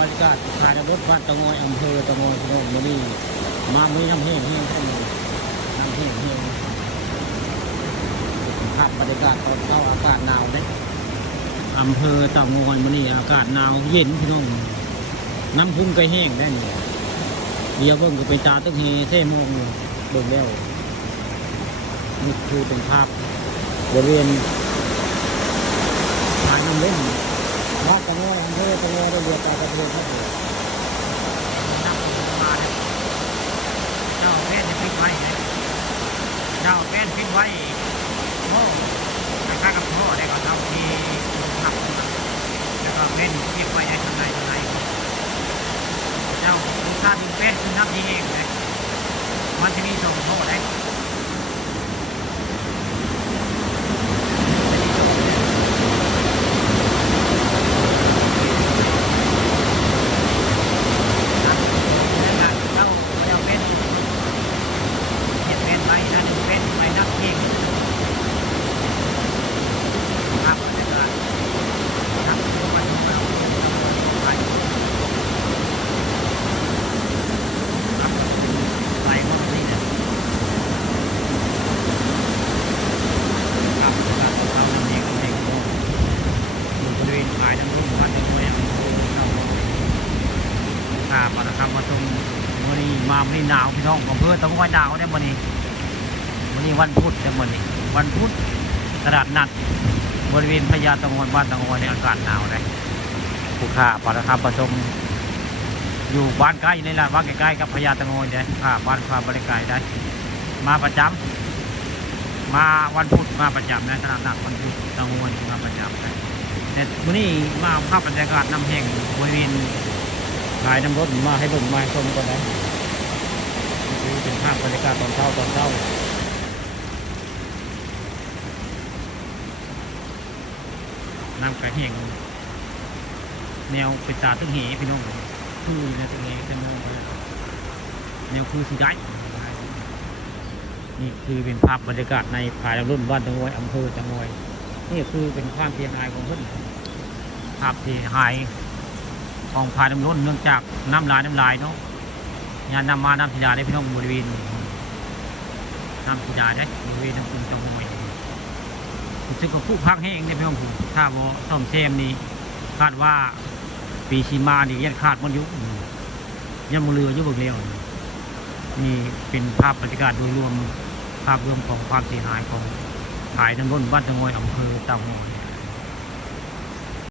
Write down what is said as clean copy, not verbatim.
บรรยากาศภายในรถบ้านตะงอยอำเภอตะงอยโน่นมานี่มาไม่น้ำแห้งน้ำแห้งภาพบรรยากาศตอนเช้าอากาศหนาวเนี่ยอำเภอเตางอยมานี่อากาศหนาวเย็นพี่น้องน้ำพุ่งไก่แห้งได้เนี่ยเดี๋ยวเบิ่งก็เป็นตาตึกเฮเท่โมงเบิ่งแล้วนี่คือเป็นภาพบริเวณทางน้ำเล่นวัดตะงอยอำเภอตะงอยเรือตาตะเพียนครับผมน้ำมาเนี่ยเจ้าแม่จะปิดไว้เจ้าแม่ปิดไว้โม่ข้ากับพ่อได้ก็ทำที่หักแล้วก็เป็นเก็บไว้ในข้างในเจ้าลูกชาติเป็นคือนับที่เองเลยมันจะมีสองโทษได้มาทำมาตรงวันนี้มาวันนี้หนาวพี่น้องของเพื่อนต้องว่าหนาวเนี่ยวันนี้วันพุธเนี่ยวันพุธตลาดนัดบริเวณพญาตะงอยบ้านตะงอยในอากาศหนาวเลยผู้ค้าปลาคำผสมอยู่บ้านใกล้ในร้านบ้านใกล้ๆกับพญาตะงอยเนี่ยบ้านความบริการได้มาประจำมาวันพุธมาประจำในตลาดนัดวันพุธตะงอยมาประจำเลยแต่วันนี้มาภาพบรรยากาศน้ำแห้งบริเวณขายน้ำรถมาให้ผมมาชมก่อนนะนี่เป็นภาพบรรยากาศตอนเช้าน้ำกระแห้งแนวเป็นตาตึ้งเหพี่น้องคือในตึ้งเหเป็นแนวคือสีได้นี่คือเป็นภาพบรรยากาศในภายในรุ่นบ้านตะงอยอำเภอตะงอยนี่คือเป็นความเสียหายของเพื่อนภาพเสียหายของภายน้ำล้นเนื่องจากน้ำลายเนาะงานนำมาน้ำสีดาได้พี่น้องบริเวณน้ำสีดาได้บริเวณน้ำคุณจังหวัดซึ่งก็คู่พักแห้งเนี่ยพี่น้องผมถ้าว่าซ่อมแซมนี่คาดว่าปีชีมานี่ยันขาดมันยุยังมือเรือยุบเบิกเร็วนี่เป็นภาพบรรยากาศโดยรวมภาพรวมของความเสียหายของภายน้ำล้นบ้านตะงอยอำเภอเตางอย